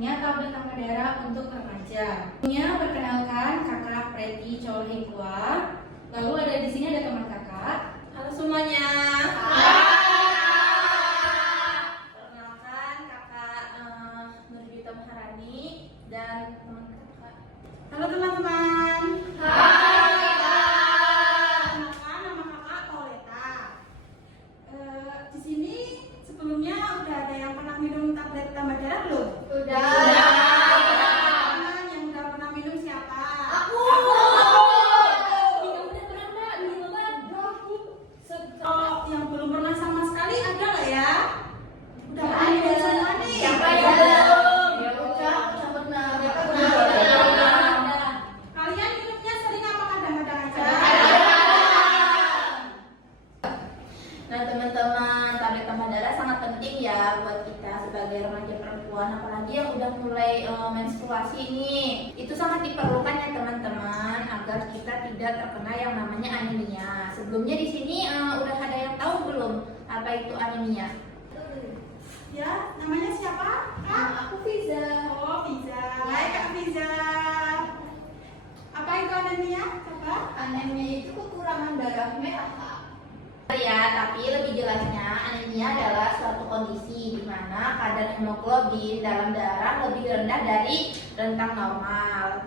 pentingnya tablet tambah darah untuk remaja. Perkenalkan, kakak Preti Cholhekwa. Lalu ada di sini ada teman kakak. Halo semuanya. Perkenalkan kakak Nurjuta Maharani dan teman kakak. Halo teman-teman. Hai kak. Kenalkan, nama kakak Pauleta. Di sini sebelumnya udah ada yang pernah minum tablet tambah darah belum? Udah. Teman-teman yang udah pernah minum siapa? Aku. Oh, yang belum pernah sama sekali ada nggak ya? Udah Nggak pernah minum ada. semua nih. Siapa Ya, yang belum? Ya udah. Benar. Kalian minumnya sering apa kadang-kadang aja? Nah teman-teman, tablet tambah darah sangat penting ya buat kita sebagai remaja perempuan, apalagi yang udah mulai menstruasi ini. Itu sangat diperlukan ya teman-teman agar kita tidak terkena yang namanya anemia. Sebelumnya di sini udah ada yang tahu belum apa itu anemia? Ya, namanya siapa? Kak? Aku Fiza. Oh, Fiza. Hai Kak Fiza. Apa itu anemia? Coba. Anemia itu kekurangan darah merah. Ya, tapi lebih jelasnya anemia adalah suatu kondisi di mana kadar hemoglobin dalam darah lebih rendah dari rentang normal.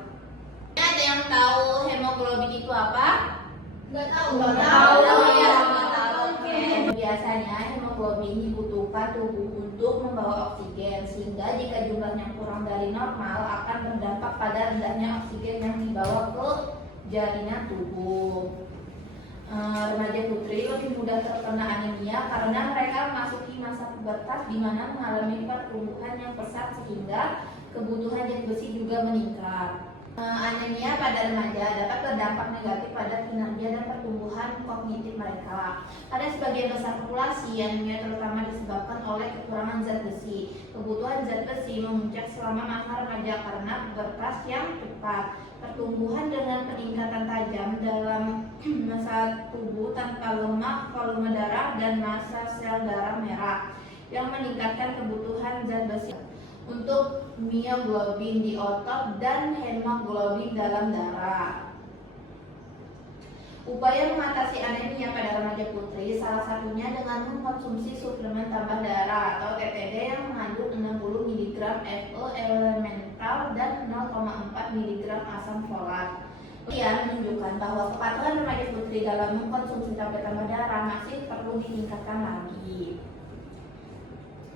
Ada yang tahu hemoglobin itu apa? Nggak tahu. Nggak tahu. Ya, nggak tahu. Oke. Biasanya hemoglobin dibutuhkan tubuh untuk membawa oksigen, sehingga jika jumlahnya kurang dari normal akan berdampak pada rendahnya oksigen yang dibawa ke jaringan tubuh. Remaja putri lebih mudah terkena anemia karena mereka memasuki masa pubertas di mana mengalami pertumbuhan yang pesat sehingga kebutuhan zat besi juga meningkat. Anemia pada remaja dapat berdampak negatif pada kinerja dan pertumbuhan kognitif mereka. Pada sebagian besar populasi, anemia terutama disebabkan oleh kekurangan zat besi. Kebutuhan zat besi memuncak selama masa remaja karena pubertas yang cepat, pertumbuhan dengan peningkatan tajam dalam masa tubuh tanpa lemak, volume darah, dan massa sel darah merah yang meningkatkan kebutuhan zat besi untuk mioglobin di otot dan hemoglobin dalam darah. Upaya mengatasi anemia pada remaja putri salah satunya dengan mengkonsumsi suplemen tambah darah atau TTD yang mengandung 60 mg Fe elemental dan 0,4 mg asam folat. Kemudian menunjukkan bahwa kepatuhan remaja putri dalam mengkonsumsi tablet tambah darah masih perlu ditingkatkan lagi.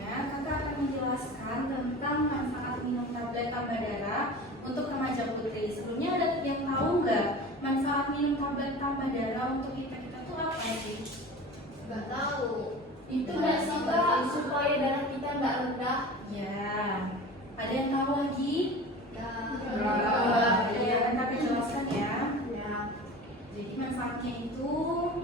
Kakak akan menjelaskan tentang manfaat minum tablet tambah darah untuk remaja putri. Sebelumnya ada yang tahu nggak manfaat minum tablet tambah darah untuk kita tuh apa sih? Nggak tahu. Itu nggak sih Kak, supaya darah kita nggak rendah? Ya, ada yang tahu lagi? Ya. Ya, nanti aku jelaskan ya. Ya. Jadi manfaatnya itu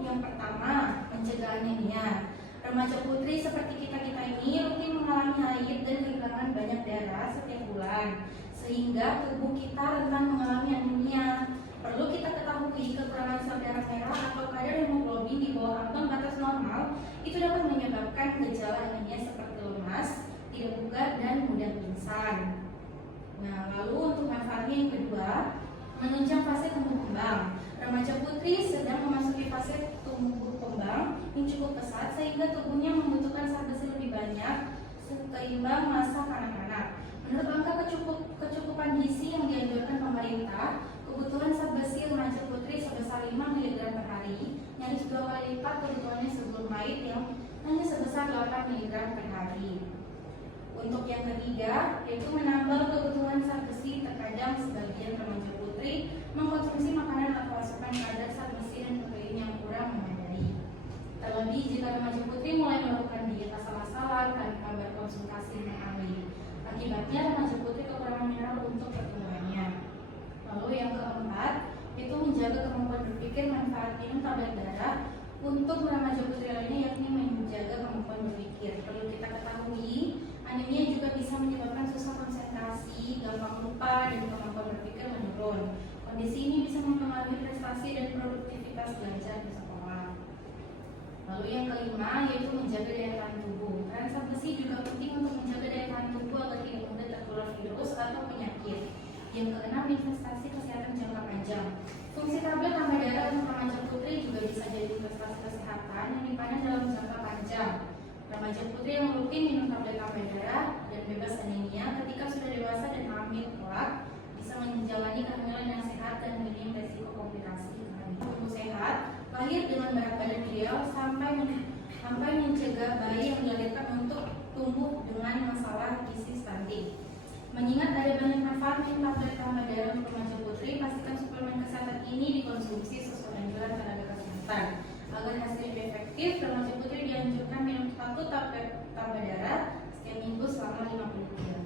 yang pertama mencegah anemia. Remaja putri seperti kita ini rutin mengalami haid dan kehilangan banyak darah setiap bulan, sehingga tubuh kita rentan mengalami anemia. Perlu kita ketahui kekurangan sel darah merah atau kadar hemoglobin di bawah ambang batas normal itu dapat menyebabkan gejala anemia seperti lemas, tidak bugar, dan mudah pingsan. Nah, lalu untuk manfaatnya yang kedua, menunjang fase tumbuh kembang. Remaja putri sedang memasuki fase tumbuh kembang yang cukup pesat sehingga tubuhnya membutuhkan zat besi lebih banyak seimbang masa kanak-kanak. Menurut angka kecukupan gizi yang dianjurkan pemerintah, kebutuhan zat besi remaja putri sebesar 5 mg per hari, nyaris 2 kali lipat kebutuhannya sebelum haid yang hanya sebesar 8 mg per hari. Untuk yang ketiga, yaitu menambah kebutuhan zat besi. Terkadang sebagian remaja putri mengkonsumsi makanan atau asupan kadar zat besi dan protein yang kurang memadai. Terlebih jika remaja putri mulai melakukan diet asal-asalan tanpa berkonsultasi dengan ahli. Akibatnya remaja putri kekurangan mineral untuk pertumbuhannya. Lalu yang keempat, yaitu menjaga kemampuan berpikir. Manfaat minum tablet darah untuk remaja putri lainnya yakni menjaga kemampuan berpikir. Perlu kita ketahui, anemia juga bisa menyebabkan susah konsentrasi, gampang lupa, dan kemampuan berpikir menurun. Kondisi ini bisa mempengaruhi prestasi dan produktivitas belajar di sekolah. Lalu yang kelima, yaitu menjaga daya tahan tubuh. Peran zat besi juga penting untuk menjaga daya tahan tubuh agar tidak mudah tertular virus kesehatan yang dipandang dalam jangka panjang. Remaja putri yang rutin minum tablet tambah darah dan bebas anemia ketika sudah dewasa dan hamil kelak bisa menjalani kehamilan yang sehat dan minim resiko komplikasi kehamilan. Tubuh sehat, lahir dengan berat badan ideal sampai mencegah bayi yang dilahirkan untuk tumbuh dengan masalah gizi stunting. Mengingat ada banyak manfaat minum tablet tambah darah untuk remaja putri, pastikan suplemen kesehatan ini dikonsumsi sesuai anjuran tenaga kesehatan. Agar hasil lebih efektif, remaja putri dianjurkan minum 1 tablet tambah darah setiap minggu selama 50 jam.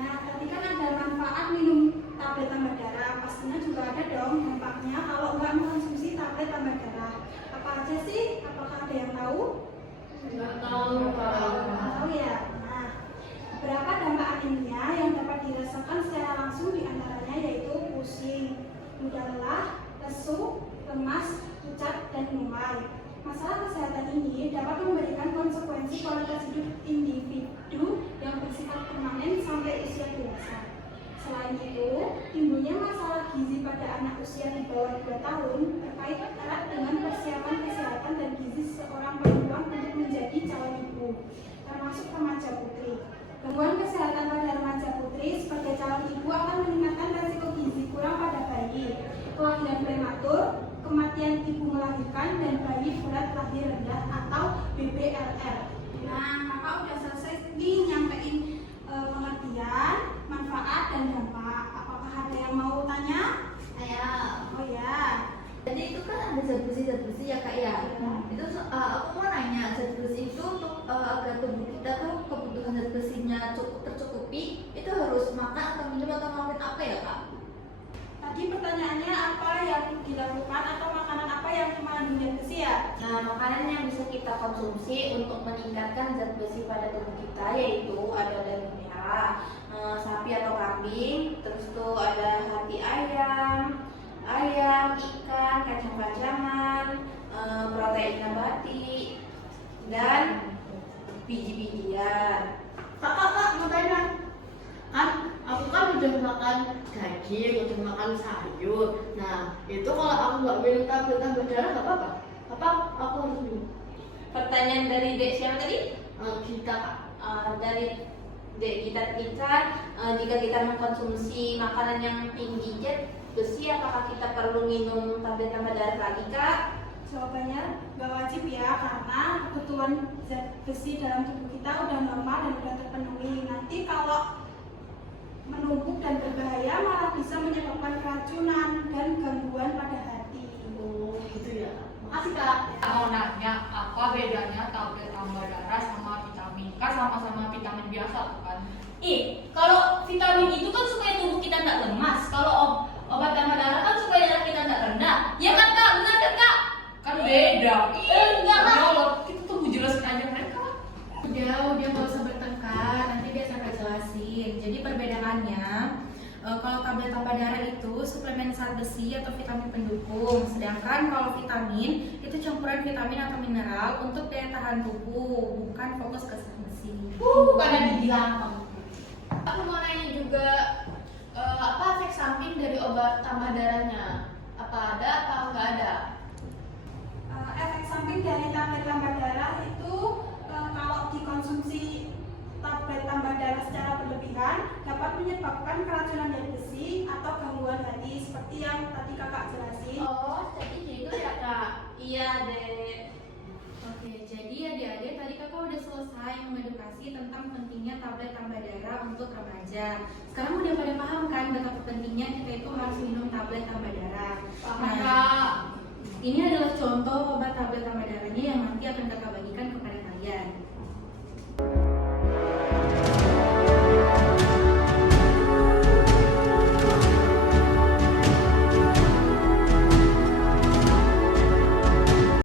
Nah, tadi kan ada manfaat minum tablet tambah darah, pastinya juga ada dong dampaknya kalau nggak mengkonsumsi tablet tambah darah. Apa aja sih? Apakah ada yang tahu? Nggak tahu. Nggak tahu ya. Nah, beberapa dampak anemia yang dapat dirasakan secara langsung diantaranya yaitu pusing, mudah lelah, lesu, lemas, pucat, dan mual. Masalah kesehatan ini dapat memberikan konsekuensi kualitas hidup individu yang bersifat permanen sampai usia dewasa. Selain itu, timbulnya masalah gizi pada anak usia di bawah 2 tahun terkait erat dengan persiapan kesehatan dan gizi seorang perempuan untuk menjadi calon ibu, termasuk remaja putri. Gangguan kesehatan pada remaja putri sebagai calon ibu akan meningkatkan risiko gizi kurang pada bayi, kelahiran prematur, kematian ibu melahirkan, dan bayi berat lahir rendah atau BBLR. Nah, kakak udah selesai nih nyampein pengertian, manfaat, dan dampak. Apakah ada yang mau tanya? Oh ya. Jadi itu kan ada zat besi ya kak ya. Itu aku mau nanya, zat besi itu untuk agar tubuh kita tuh kebutuhan zat besinya tercukupi, itu harus makan atau minum atau ngelakuin apa ya kak? Tadi pertanyaannya apa yang dilakukan atau makanan apa yang mengandung zat besi ya? Nah, makanan yang bisa kita konsumsi untuk meningkatkan zat besi pada tubuh kita yaitu ada daging merah, sapi atau kambing, terus tuh ada hati ayam, ikan, kacang-kacangan, protein nabati, dan biji-bijian. Kak, mau tanya. Kan aku kan udah makan daging, udah makan sayur. Nah, itu kalau aku nggak minum tablet tambah darah nggak apa-apa? Apa aku harus minum? Pertanyaan dari Dek siapa tadi? Kita kak. Dari Dek kita jika kita mengkonsumsi makanan yang tinggi zat besi, apakah kita perlu minum tablet tambah darah lagi kak? Jawabannya nggak wajib ya, karena kebutuhan zat besi dalam tubuh kita udah normal dan udah terpenuhi. Nanti kalau menumpuk dan berbahaya malah bisa menyebabkan keracunan dan gangguan pada hati. Oh gitu ya. Makasih kak. Mau nanya apa bedanya tablet tambah darah sama vitamin? Kan sama-sama vitamin biasa kan? Kalau vitamin itu kan supaya tubuh kita nggak lemas. Kalau obat tambah darah kan supaya darah kita nggak rendah. Ya kan kak, benar kan kak? Kan beda. Enggak lah. Kalau kita tuh jelasin aja mereka. Udah nggak usah bertengkar, nanti biar saya jelasin. Jadi perbedaannya, kalau tablet tambah darah itu suplemen zat besi atau vitamin pendukung, sedangkan kalau vitamin itu campuran vitamin atau mineral untuk daya tahan tubuh, bukan fokus ke zat besi. Bukan dibilang. Aku mau nanya juga apa efek samping dari obat tambah darahnya? Apa ada apa nggak ada? Efek samping dari tablet tambah darah itu kalau dikonsumsi tablet tambah darah secara berlebihan dapat menyebabkan keracunan zat besi atau gangguan hati seperti yang tadi kakak jelasin. Oh, jadi gitu ya kak? Iya deh. Oke, jadi adik-adik tadi kakak udah selesai mengedukasi tentang pentingnya tablet tambah darah untuk remaja. Sekarang udah pada paham kan betapa pentingnya kita itu harus minum tablet tambah darah. Kak. Ini adalah contoh obat tablet tambah darahnya yang nanti akan kakak